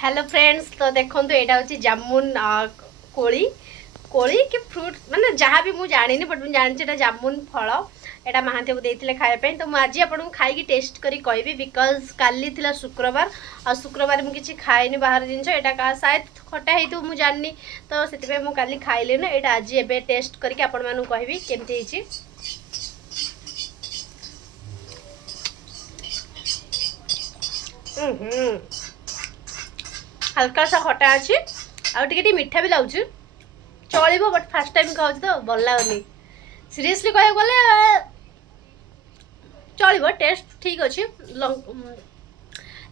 Hello friends तो देखो यहाँ हूँ जामुन कोली कोली कि फ्रुट माने जहाँ भी मुझे जानी बट मुझे जानी जामुन फल यहाँ महांती को देते खायापी तो मुझे आपको खाई टेस्ट करी कहबी बिकज काली थिला शुक्रवार आ शुक्रवार मुझे किसी खाएनी बाहर जिनस यहाँ क्या शायद खटा हो मुझे जानी तो से मुझे खाइली ना यहाँ आज एवं टेस्ट करके आपण मानू कहबी केमती हल्का सा खटा अच्छी आगे मीठा भी लगुच चलो बट फास्ट टाइम खाऊ तो भल लगनी सीरीयसली कह गले चलो टेस्ट ठीक अच्छे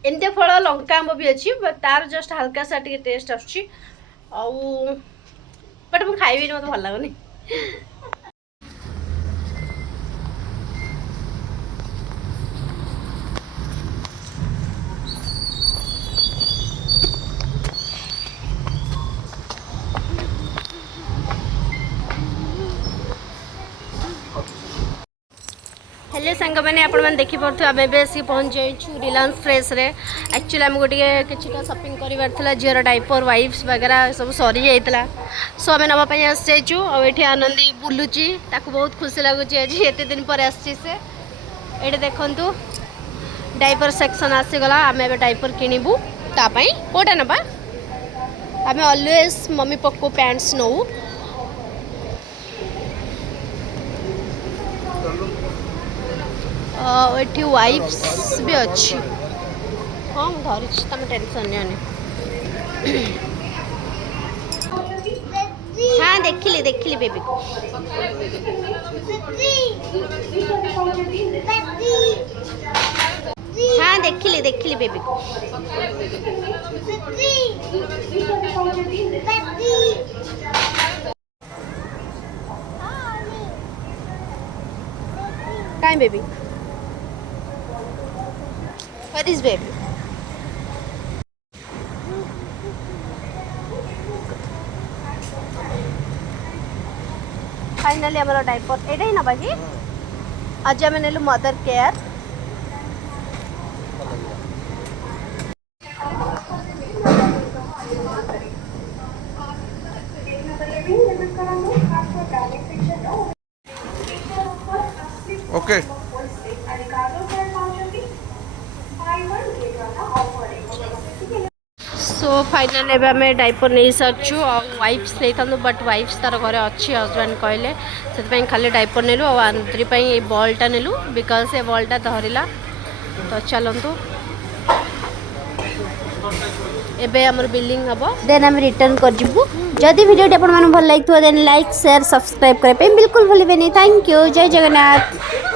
एमती फल लंका आंब भी अच्छी तार जस्ट हल्का सा टेस्ट आसुच्ची बट मुझे खाइबी मत भल लगनी हेलो सांग मैंने आपण मैंने देखिपे आम एवं पहुँच जाइए रिलायंस फ्रेश रे एक्चुअली आमको किसी शॉपिंग कर झीर डाइपर वाइप्स वगैरह सब सरी जाता सो आम नापी आसचु ये आनंदी बुलूची बहुत खुशी लगुच आज एत दिन पर आसी ये देखु डाइपर सेक्शन आसीगला आम ए डाइपर किणबू तापाई कोटा नबा आम अलवेज मम्मी पक्को पैंट्स नौ ये वाइप्स भी अच्छी हाँ धरी तुम टेंशन नहीं हाँ देखिली बेबी को हाँ देखिली बेबी को कहीं baby Where is baby? Finally आम डाइपर एटा ही नबा कि आज आम नेलु Mothercare okay so final एवं आम डाइपर नहीं सारचु वाइप्स नहीं था बट वाइप्स तार घर अच्छी हजबैंड कहले से खाली डाइपर नेलु आंतरी ये बॉलटा नेलु बिकज से बॉलटा धरला तो चलतु एबे हमर बिलिंग हम देन हम रिटर्न कर जिबु जदि वीडियो आपण मन भल लाइक तो देन लाइक शेयर सब्सक्राइब करे पे बिल्कुल भूलिबे नहीं थैंक यू जय जगन्नाथ।